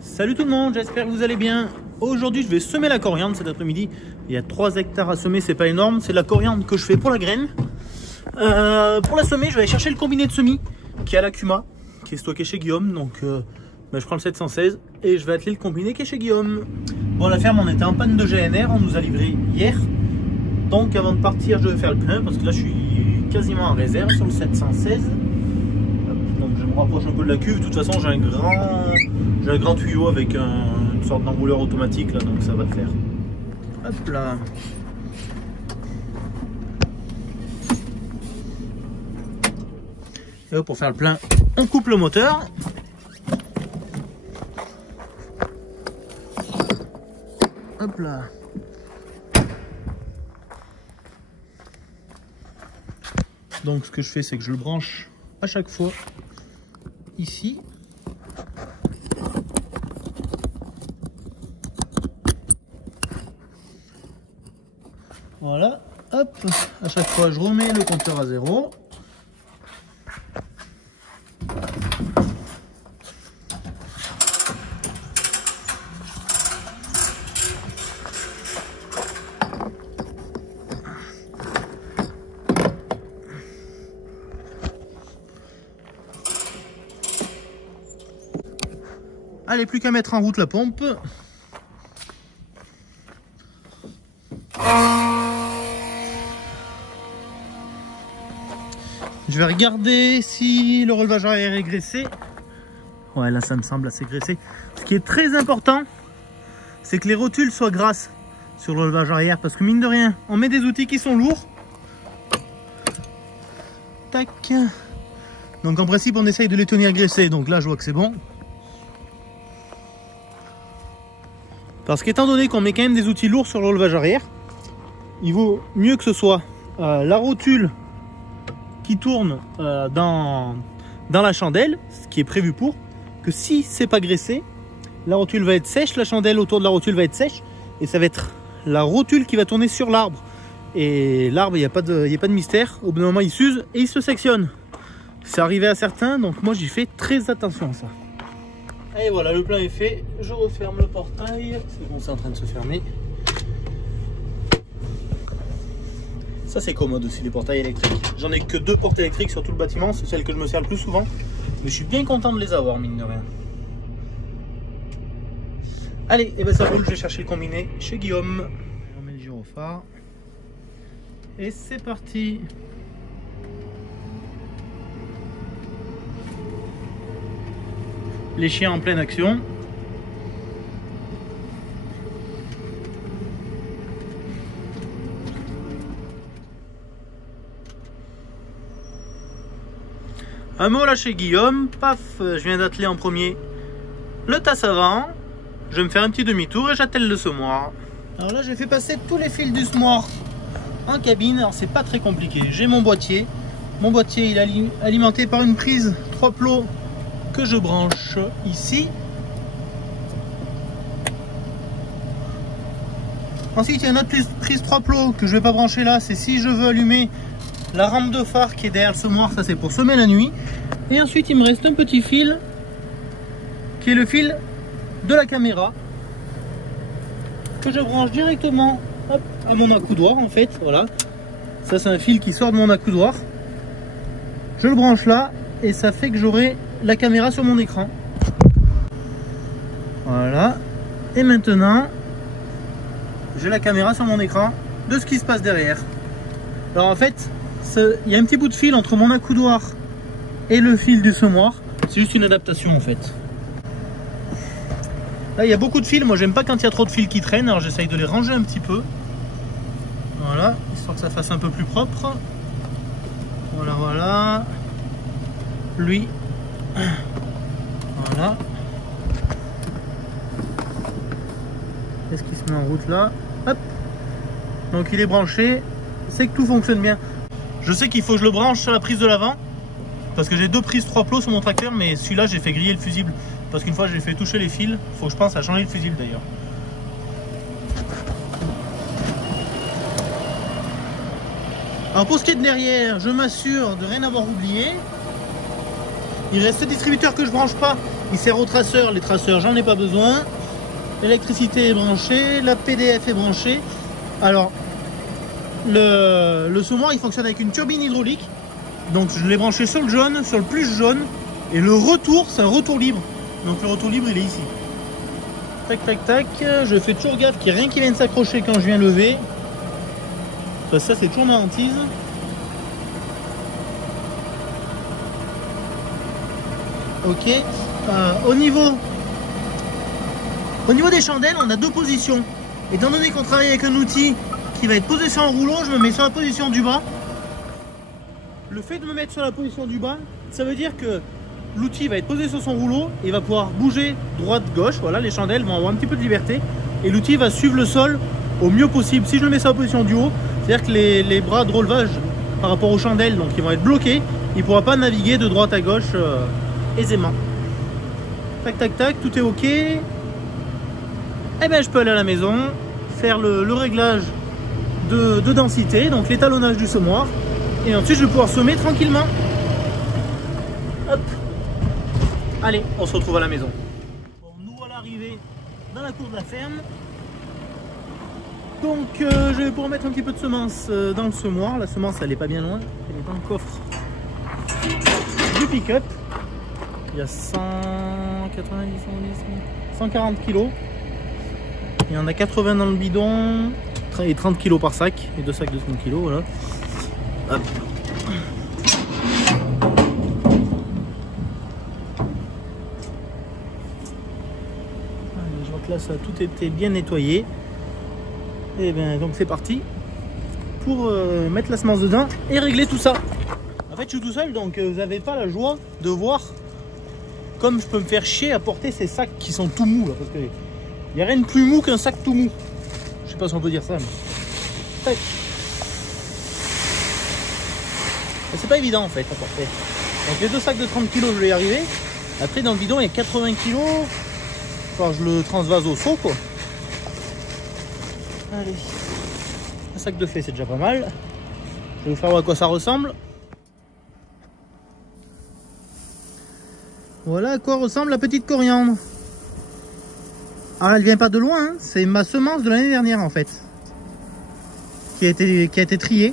Salut tout le monde, j'espère que vous allez bien. Aujourd'hui je vais semer la coriandre cet après-midi. Il y a 3 hectares à semer, c'est pas énorme. C'est la coriandre que je fais pour la graine. Pour la semer, je vais aller chercher le combiné de semis qui est à la Cuma, qui est stocké chez Guillaume. Donc je prends le 716 et je vais atteler le combiné qui est chez Guillaume. Bon, la ferme on était en panne de GNR, on nous a livré hier. Donc avant de partir je vais faire le plein parce que là je suis quasiment en réserve sur le 716. Donc je me rapproche un peu de la cuve. De toute façon j'ai un grand tuyau avec une sorte d'enrouleur automatique là, donc ça va le faire. Hop là. Et pour faire le plein, on coupe le moteur. Hop là. Donc ce que je fais, c'est que je le branche à chaque fois ici. Voilà, hop, à chaque fois je remets le compteur à 0. Allez, plus qu'à mettre en route la pompe. Je vais regarder si le relevage arrière est graissé. Ouais, là ça me semble assez graissé. Ce qui est très important, c'est que les rotules soient grasses sur le relevage arrière, parce que mine de rien, on met des outils qui sont lourds. Tac. Donc en principe, on essaye de les tenir graissés. Donc là, je vois que c'est bon. Parce qu'étant donné qu'on met quand même des outils lourds sur le relevage arrière, il vaut mieux que ce soit la rotule qui tourne dans la chandelle, ce qui est prévu pour, que si c'est pas graissé, la rotule va être sèche, la chandelle autour de la rotule va être sèche, et ça va être la rotule qui va tourner sur l'arbre. Et l'arbre, il n'y a pas de mystère, au bout d'un moment il s'use et il se sectionne. C'est arrivé à certains, donc moi j'y fais très attention à ça. Et voilà, le plein est fait, je referme le portail, c'est bon, c'est en train de se fermer. Ça c'est commode aussi, les portails électriques. J'en ai que 2 portes électriques sur tout le bâtiment, c'est celle que je me sers le plus souvent. Mais je suis bien content de les avoir, mine de rien. Allez, et ben ça roule, je vais chercher le combiné chez Guillaume. On met le gyrophare. Et c'est parti. Les chiens en pleine action. Un mot là chez Guillaume, paf, je viens d'atteler en premier le tasse avant. Je vais me faire un petit demi-tour et j'attelle le semoir. Alors là, j'ai fait passer tous les fils du semoir en cabine. Alors c'est pas très compliqué. J'ai mon boîtier. Mon boîtier, il est alimenté par une prise 3 plots que je branche ici. Ensuite, il y a une autre prise 3 plots que je vais pas brancher là. C'est si je veux allumer la rampe de phare qui est derrière le semoir, ça c'est pour semer la nuit. Et ensuite il me reste un petit fil qui est le fil de la caméra que je branche directement, hop, à mon accoudoir en fait. Voilà, ça c'est un fil qui sort de mon accoudoir. Je le branche là et ça fait que j'aurai la caméra sur mon écran. Voilà, et maintenant j'ai la caméra sur mon écran de ce qui se passe derrière. Alors en fait, il y a un petit bout de fil entre mon accoudoir et le fil du semoir. C'est juste une adaptation en fait. Là il y a beaucoup de fils. Moi j'aime pas quand il y a trop de fils qui traînent. Alors j'essaye de les ranger un petit peu. Voilà, histoire que ça fasse un peu plus propre. Voilà, voilà. Lui. Voilà. Est-ce qu'il se met en route là? Hop. Donc il est branché. C'est que tout fonctionne bien. Je sais qu'il faut que je le branche sur la prise de l'avant parce que j'ai 2 prises 3 plots sur mon tracteur, mais celui-là j'ai fait griller le fusible parce qu'une fois j'ai fait toucher les fils. Il faut que je pense à changer le fusible d'ailleurs. Alors pour ce qui est de derrière, je m'assure de rien avoir oublié. Il reste ce distributeur que je branche pas Il sert aux traceurs. Les traceurs, j'en ai pas besoin. L'électricité est branchée, la PDF est branchée. Alors, le semoir, il fonctionne avec une turbine hydraulique. Donc je l'ai branché sur le jaune, sur le plus jaune. Et le retour, c'est un retour libre. Donc le retour libre, il est ici. Tac, tac, tac. Je fais toujours gaffe qu'il n'y ait rien qui vienne s'accrocher quand je viens lever. Ça, c'est toujours ma hantise. Ok. Au niveau des chandelles, on a deux positions. Étant donné qu'on travaille avec un outil qui va être posé sur un rouleau, je me mets sur la position du bas. Le fait de me mettre sur la position du bas, ça veut dire que l'outil va être posé sur son rouleau et va pouvoir bouger droite-gauche. Voilà, les chandelles vont avoir un petit peu de liberté et l'outil va suivre le sol au mieux possible. Si je le mets sur la position du haut, c'est-à-dire que les bras de relevage par rapport aux chandelles, donc ils vont être bloqués, il ne pourra pas naviguer de droite à gauche aisément. Tac, tac, tac, tout est ok. Et bien, je peux aller à la maison, faire le réglage de densité, donc l'étalonnage du semoir. Et ensuite, je vais pouvoir semer tranquillement. Hop. Allez, on se retrouve à la maison. Bon, nous voilà arrivés dans la cour de la ferme. Donc, je vais pouvoir mettre un petit peu de semence dans le semoir. La semence, elle n'est pas bien loin. Elle est dans le coffre du pick-up. Il y a 190, 140 kg. Il y en a 80 dans le bidon et 30 kg par sac. Et deux sacs de 30 kg, voilà. Hop. Allez, je vois que là, ça a tout été bien nettoyé. Et bien, donc c'est parti pour mettre la semence dedans et régler tout ça. En fait, je suis tout seul, donc vous n'avez pas la joie de voir comme je peux me faire chier à porter ces sacs qui sont tout mous là, parce que il n'y a rien de plus mou qu'un sac tout mou. Je sais pas si on peut dire ça, mais tac. C'est pas évident en fait à porter. Donc les deux sacs de 30 kg, je vais y arriver. Après dans le bidon il y a 80 kg. Enfin, je le transvase au seau quoi. Allez. Un sac de fait c'est déjà pas mal. Je vais vous faire voir à quoi ça ressemble. Voilà à quoi ressemble la petite coriandre. Alors elle vient pas de loin, hein. C'est ma semence de l'année dernière en fait. Qui a été triée.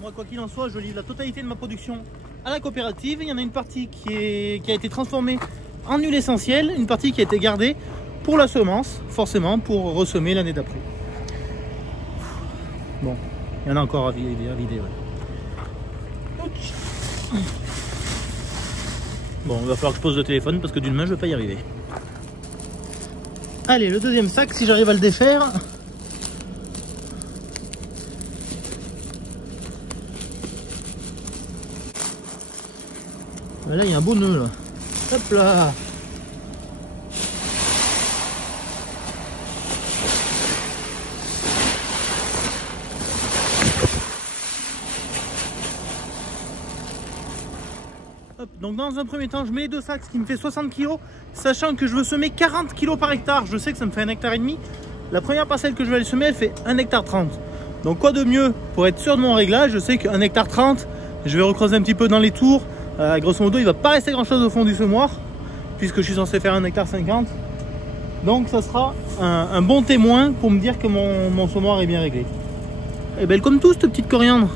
Moi, quoi qu'il en soit, je livre la totalité de ma production à la coopérative. Il y en a une partie qui a été transformée en huile essentielle, une partie qui a été gardée pour la semence, forcément, pour ressemer l'année d'après. Bon, il y en a encore à vider. Ouais. Bon, il va falloir que je pose le téléphone parce que d'une main, je ne vais pas y arriver. Allez, le deuxième sac, si j'arrive à le défaire. Là, il y a un beau nœud là. Hop là. Hop, donc dans un premier temps, je mets les deux sacs, ce qui me fait 60 kg, sachant que je veux semer 40 kg par hectare. Je sais que ça me fait 1,5 hectare. La première parcelle que je vais aller semer, elle fait 1,30 hectare. Donc quoi de mieux pour être sûr de mon réglage? Je sais qu'1,30 hectare, je vais recreuser un petit peu dans les tours. Grosso modo, il va pas rester grand chose au fond du semoir, puisque je suis censé faire 1,50 hectare. Donc ça sera un bon témoin pour me dire que mon semoir est bien réglé. Elle est belle comme tout cette petite coriandre.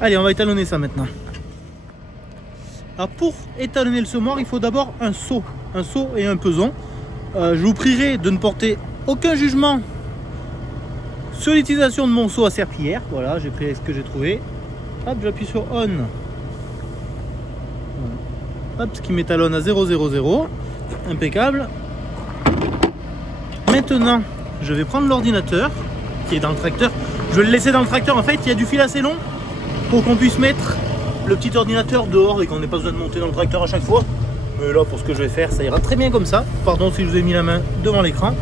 Allez, on va étalonner ça maintenant. Alors pour étalonner le semoir, il faut d'abord un seau et un peson. Je vous prierai de ne porter aucun jugement sur l'utilisation de mon seau à serpillière. Voilà, j'ai pris ce que j'ai trouvé. Hop, j'appuie sur on. Hop, ce qui m'étalonne à 0,00. Impeccable. Maintenant, je vais prendre l'ordinateur qui est dans le tracteur. Je vais le laisser dans le tracteur. En fait, il y a du fil assez long pour qu'on puisse mettre le petit ordinateur dehors et qu'on n'ait pas besoin de monter dans le tracteur à chaque fois. Mais là, pour ce que je vais faire, ça ira très bien comme ça. Pardon si je vous ai mis la main devant l'écran.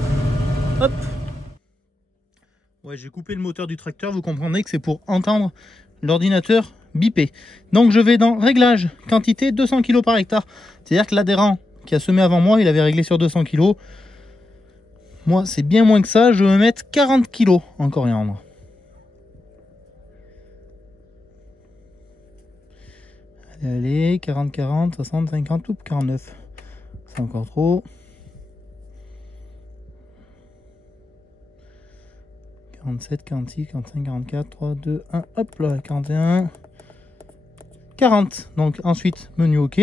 Hop. Ouais, j'ai coupé le moteur du tracteur. Vous comprendrez que c'est pour entendre l'ordinateur biper. Donc je vais dans réglage, quantité 200 kg par hectare. C'est-à-dire que l'adhérent qui a semé avant moi, il avait réglé sur 200 kg. Moi, c'est bien moins que ça. Je vais mettre 40 kg en coriandre. Allez, 40, 40, 60, 50, oups, 49. C'est encore trop. 47, 46, 45, 44, 3, 2, 1, hop là, 41, 40. Donc ensuite, menu OK.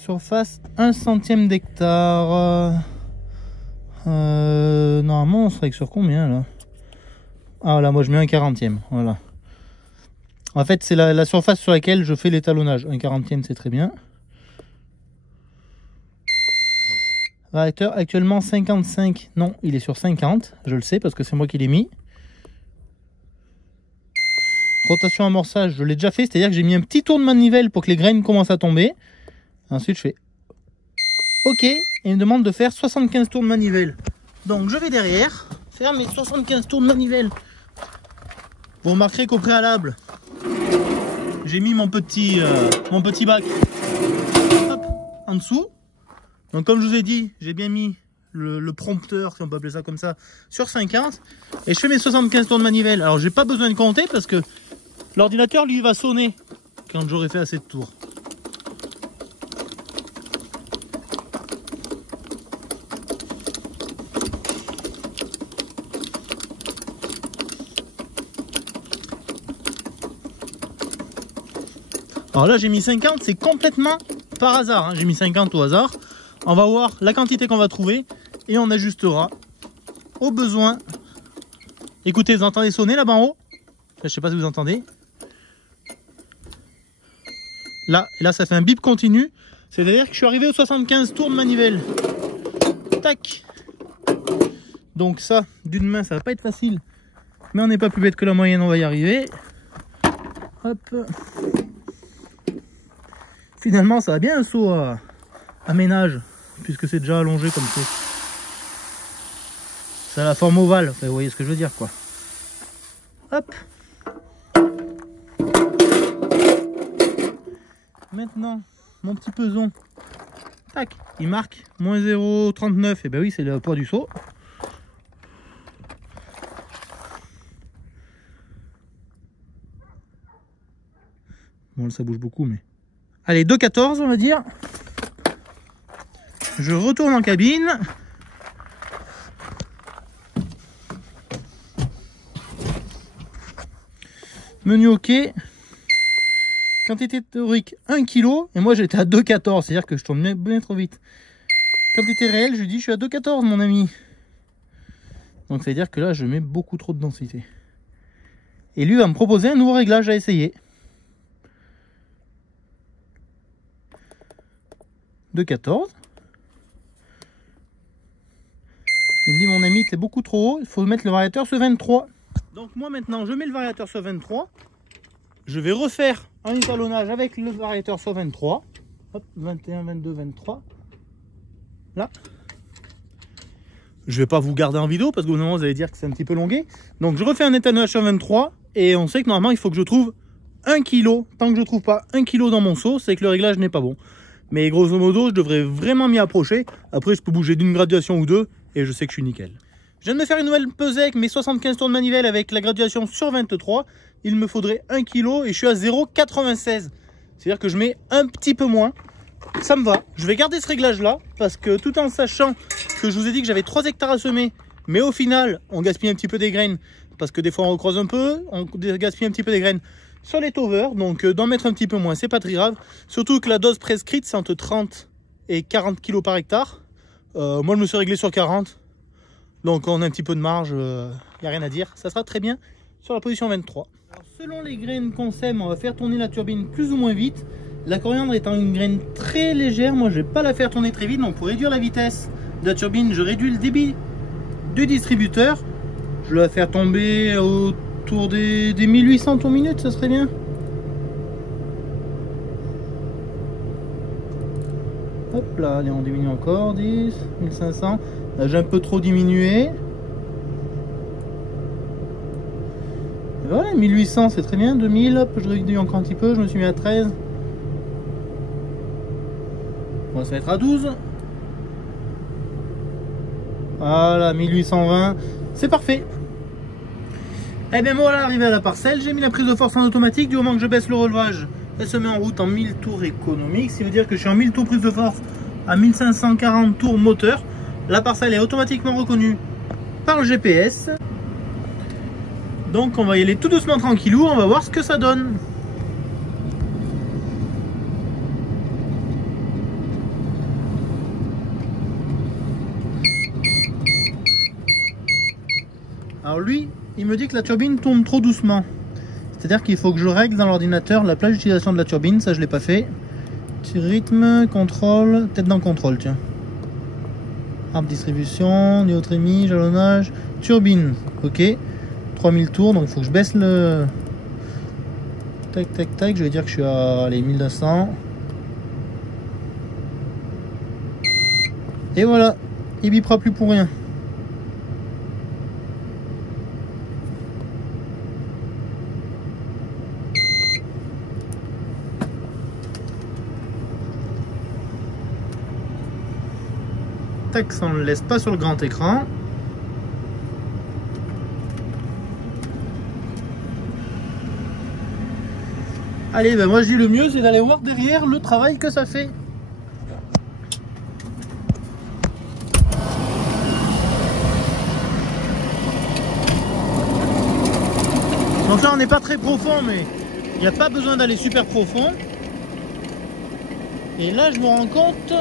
Surface 1 centième d'hectare. Normalement, on serait sur combien là? Ah là, moi je mets un 40e. Voilà. En fait, c'est la surface sur laquelle je fais l'étalonnage. Un 40e, c'est très bien. Variateur actuellement 55. Non, il est sur 50. Je le sais parce que c'est moi qui l'ai mis. Rotation amorçage, je l'ai déjà fait. C'est-à-dire que j'ai mis un petit tour de manivelle pour que les graines commencent à tomber. Ensuite, je fais OK. Et il me demande de faire 75 tours de manivelle. Donc, je vais derrière faire mes 75 tours de manivelle. Vous remarquerez qu'au préalable, j'ai mis mon petit bac hop, en dessous. Donc comme je vous ai dit, j'ai bien mis le prompteur, si on peut appeler ça comme ça, sur 50. Et je fais mes 75 tours de manivelle. Alors j'ai pas besoin de compter parce que l'ordinateur lui va sonner quand j'aurai fait assez de tours. Alors là j'ai mis 50, c'est complètement par hasard, hein. J'ai mis 50 au hasard. On va voir la quantité qu'on va trouver et on ajustera au besoin. Écoutez, vous entendez sonner là-bas en haut? Je sais pas si vous entendez. Là, et là ça fait un bip continu. C'est-à-dire que je suis arrivé aux 75 tours de manivelle. Tac. Donc ça, d'une main, ça va pas être facile. Mais on n'est pas plus bête que la moyenne, on va y arriver. Hop. Finalement, ça a bien un saut à ménage, puisque c'est déjà allongé comme ça. Ça a la forme ovale, enfin, vous voyez ce que je veux dire, quoi. Hop. Maintenant, mon petit peson, tac, il marque moins 0,39. Et ben oui, c'est le poids du seau. Bon, ça bouge beaucoup, mais... Allez, 2,14 on va dire. Je retourne en cabine. Menu OK. Quantité théorique 1 kg. Et moi j'étais à 2,14. C'est-à-dire que je tourne bien trop vite. Quantité réelle, je lui dis je suis à 2,14 mon ami. Donc ça veut dire que là je mets beaucoup trop de densité. Et lui va me proposer un nouveau réglage à essayer. 2,14. Il me dit mon ami c'est beaucoup trop haut, il faut mettre le variateur sur 23. Donc moi maintenant je mets le variateur sur 23. Je vais refaire un étalonnage avec le variateur sur 23. Hop, 21, 22, 23. Là. Je vais pas vous garder en vidéo parce que au moment vous allez dire que c'est un petit peu longué. Donc je refais un étalonnage sur 23 et on sait que normalement il faut que je trouve 1 kg. Tant que je trouve pas 1 kg dans mon seau, c'est que le réglage n'est pas bon. Mais grosso modo, je devrais vraiment m'y approcher. Après, je peux bouger d'une graduation ou deux et je sais que je suis nickel. Je viens de me faire une nouvelle pesée avec mes 75 tours de manivelle avec la graduation sur 23. Il me faudrait 1 kg et je suis à 0,96. C'est-à-dire que je mets un petit peu moins. Ça me va. Je vais garder ce réglage-là parce que tout en sachant que je vous ai dit que j'avais 3 hectares à semer, mais au final, on gaspille un petit peu des graines parce que des fois, on recroise un peu, on gaspille un petit peu des graines sur les tovers, donc d'en mettre un petit peu moins, c'est pas très grave. Surtout que la dose prescrite, c'est entre 30 et 40 kg par hectare. Moi, je me suis réglé sur 40. Donc, on a un petit peu de marge, il n'y a rien à dire. Ça sera très bien sur la position 23. Alors, selon les graines qu'on sème, on va faire tourner la turbine plus ou moins vite. La coriandre étant une graine très légère, moi, je ne vais pas la faire tourner très vite. Donc, pour réduire la vitesse de la turbine, je réduis le débit du distributeur. Je vais la faire tomber autour des 1800 tours minute, ça serait bien. Hop là, allez, on diminue encore, 10, 1500. Là, j'ai un peu trop diminué. Et voilà, 1800, c'est très bien. 2000, hop, je réduis encore un petit peu, je me suis mis à 13. On va se mettre à 12. Voilà, 1820, c'est parfait. Et bien voilà, arrivé à la parcelle, j'ai mis la prise de force en automatique. Du moment que je baisse le relevage, Elle se met en route en 1000 tours économiques, ce qui veut dire que je suis en 1000 tours prise de force à 1540 tours moteur. La parcelle est automatiquement reconnue par le GPS. Donc on va y aller tout doucement tranquillou, on va voir ce que ça donne. Alors lui, il me dit que la turbine tourne trop doucement. C'est-à-dire qu'il faut que je règle dans l'ordinateur la plage d'utilisation de la turbine, ça je l'ai pas fait. Petit rythme, contrôle, peut-être dans le contrôle, tiens. Arbre distribution, néotrémie, jalonnage, turbine, ok. 3000 tours, donc il faut que je baisse le... Tac, tac, tac, je vais dire que je suis à allez, 1200. Et voilà, il bipera plus pour rien. Tac, ça ne le laisse pas sur le grand écran. Allez, ben moi je dis le mieux c'est d'aller voir derrière le travail que ça fait. Donc là on n'est pas très profond, mais il n'y a pas besoin d'aller super profond. Et là je me rends compte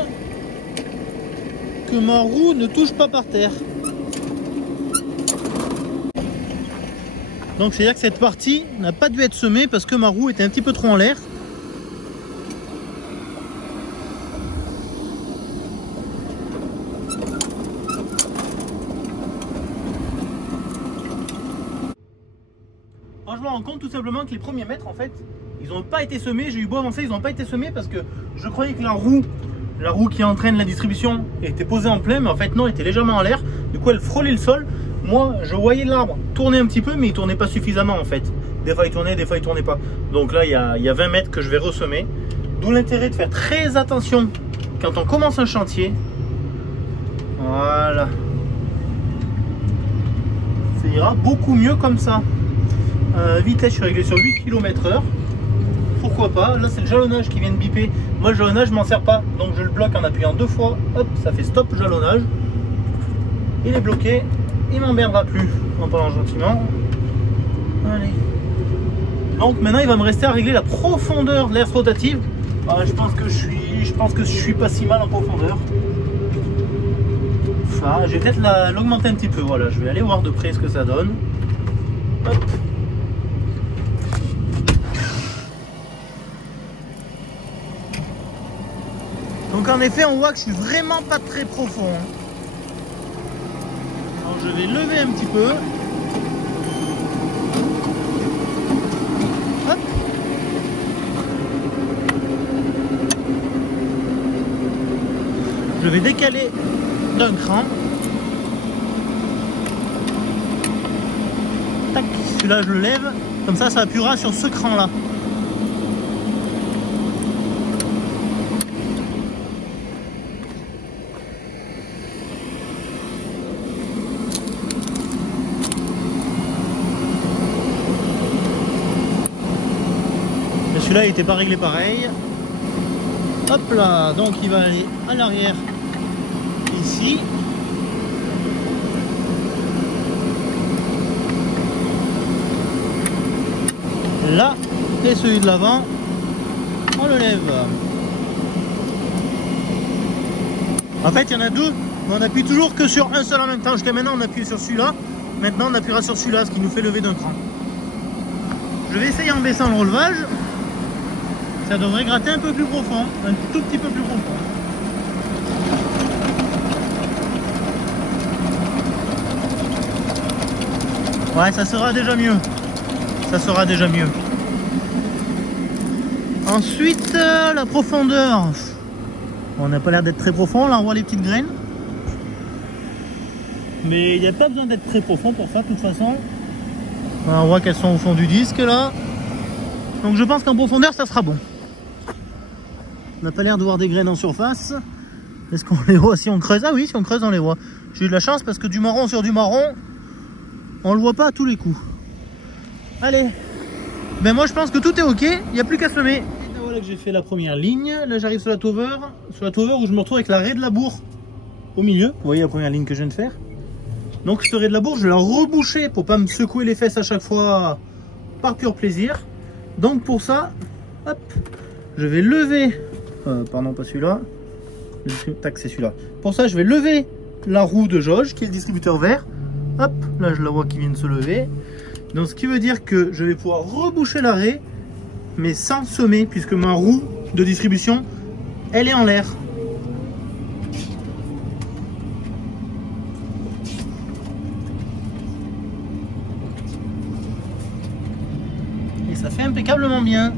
que ma roue ne touche pas par terre. Donc c'est à dire que cette partie n'a pas dû être semée parce que ma roue était un petit peu trop en l'air. Moi je me rends compte tout simplement que les premiers mètres en fait ils n'ont pas été semés, j'ai eu beau avancer, ils n'ont pas été semés parce que je croyais que la roue qui entraîne la distribution était posée en plein, mais en fait non, elle était légèrement en l'air, du coup elle frôlait le sol. Moi je voyais l'arbre tourner un petit peu, mais il tournait pas suffisamment en fait. Des fois il tournait, des fois il tournait pas. Donc là il y a 20 mètres que je vais ressemer, d'où l'intérêt de faire très attention quand on commence un chantier. Voilà, ça ira beaucoup mieux comme ça. Vitesse, je suis réglé sur 8 km/h. Pourquoi pas, là c'est le jalonnage qui vient de biper. Moi le jalonnage je m'en sers pas, donc je le bloque en appuyant 2 fois, hop, ça fait stop jalonnage. Il est bloqué, il m'emmerdera plus en parlant gentiment. Allez. Donc maintenant il va me rester à régler la profondeur de l'aire rotative. Je pense que je suis pas si mal en profondeur. Enfin, je vais peut-être l'augmenter un petit peu, voilà, je vais aller voir de près ce que ça donne. Hop. Donc en effet on voit que je suis vraiment pas très profond. Alors je vais lever un petit peu. Hop. Je vais décaler d'un cran. Tac, celui-là je le lève. Comme ça appuiera sur ce cran là. Celui-là il n'était pas réglé pareil. Hop là, donc il va aller à l'arrière ici. Là, et celui de l'avant, on le lève. En fait il y en a deux, mais on appuie toujours que sur un seul en même temps. Jusqu'à maintenant on appuie sur celui-là, maintenant on appuiera sur celui-là, ce qui nous fait lever d'un cran. Je vais essayer en baissant le relevage. Ça devrait gratter un peu plus profond, un tout petit peu plus profond. Ouais, ça sera déjà mieux. Ça sera déjà mieux. Ensuite, la profondeur. On n'a pas l'air d'être très profond, là on voit les petites graines. Mais il n'y a pas besoin d'être très profond pour ça de toute façon. Là, on voit qu'elles sont au fond du disque là. Donc je pense qu'en profondeur ça sera bon. On n'a pas l'air de voir des graines en surface. Est-ce qu'on les voit si on creuse? Ah oui, si on creuse on les voit. J'ai eu de la chance parce que du marron sur du marron, on le voit pas à tous les coups. Allez, ben moi je pense que tout est ok, il n'y a plus qu'à semer. j'ai fait la première ligne. Là, j'arrive sur la tover où je me retrouve avec la raie de labour au milieu. Vous voyez la première ligne que je viens de faire. Donc, cette raie de labour, je vais la reboucher pour pas me secouer les fesses à chaque fois par pur plaisir. Donc, pour ça, hop, je vais lever. Pardon, pas celui-là. Tac, c'est celui-là. Pour ça, je vais lever la roue de jauge qui est le distributeur vert. Hop, là, je la vois qui vient de se lever. Donc, ce qui veut dire que je vais pouvoir reboucher la raie, mais sans semer, puisque ma roue de distribution, elle est en l'air. Et ça fait impeccablement bien.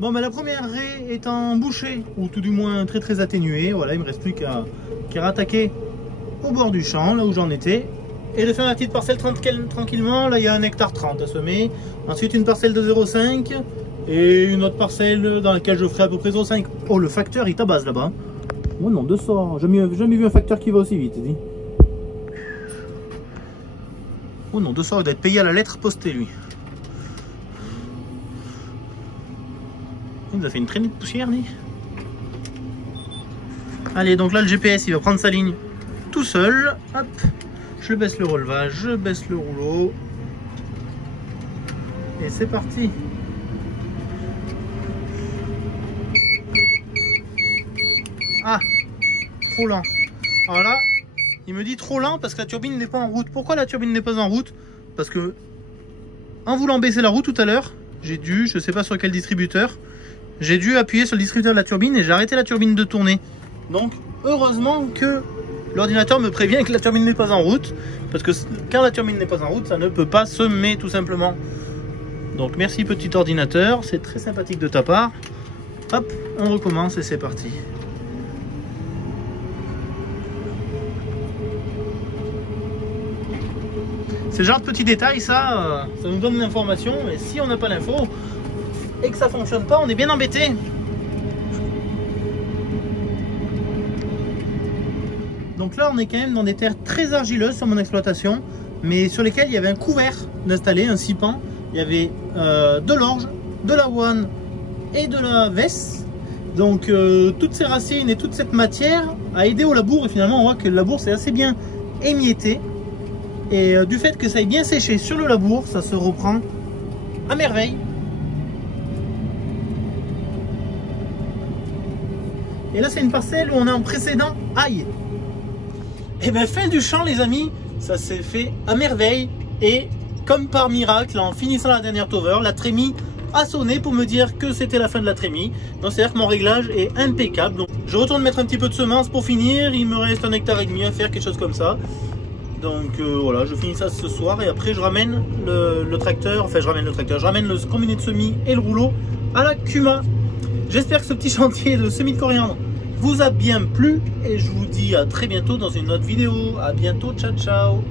Bon, ben la première raie étant bouchée, ou tout du moins très atténuée, voilà, il me reste plus qu'à rattaquer au bord du champ, là où j'en étais. Et de faire la petite parcelle tranquillement. Là, il y a 1 hectare 30 à semer. Ensuite, une parcelle de 0,5 et une autre parcelle dans laquelle je ferai à peu près 0,5. Oh, le facteur, il tabasse là-bas. Oh non, 200. J'ai jamais vu un facteur qui va aussi vite. Dis. Oh non, 200, il doit être payé à la lettre postée, lui. Il nous a fait une traînée de poussière, lui. Allez, donc là, le GPS, il va prendre sa ligne tout seul. Hop. Je baisse le relevage, je baisse le rouleau. Et c'est parti. Ah, trop lent. Alors là, il me dit trop lent parce que la turbine n'est pas en route. Pourquoi la turbine n'est pas en route? Parce que, en voulant baisser la roue tout à l'heure, j'ai dû, je sais pas sur quel distributeur, j'ai dû appuyer sur le distributeur de la turbine et j'ai arrêté la turbine de tourner. Donc, heureusement que l'ordinateur me prévient que la turbine n'est pas en route, parce que quand la turbine n'est pas en route, ça ne peut pas semer tout simplement. Donc merci petit ordinateur, c'est très sympathique de ta part. Hop, on recommence et c'est parti. C'est le genre de petit détail, ça nous donne l'information, mais si on n'a pas l'info et que ça fonctionne pas, on est bien embêté. Donc là, on est quand même dans des terres très argileuses sur mon exploitation, mais sur lesquelles il y avait un couvert d'installer, un sipan. Il y avait de l'orge, de l'avoine et de la vesse. Donc toutes ces racines et toute cette matière a aidé au labour. Et finalement, on voit que le labour s'est assez bien émietté. Et du fait que ça ait bien séché sur le labour, ça se reprend à merveille. Et là, c'est une parcelle où on est en précédent ail. Et bien fin du champ les amis, ça s'est fait à merveille et comme par miracle en finissant la dernière tover, la trémie a sonné pour me dire que c'était la fin de la trémie. Donc c'est-à-dire que mon réglage est impeccable. Donc je retourne mettre un petit peu de semences pour finir, il me reste 1,5 hectare à faire, quelque chose comme ça. Donc voilà, je finis ça ce soir et après je ramène le tracteur, enfin je ramène le combiné de semis et le rouleau à la Kuma. J'espère que ce petit chantier de semis de coriandre vous a bien plu et je vous dis à très bientôt dans une autre vidéo. À bientôt, ciao ciao.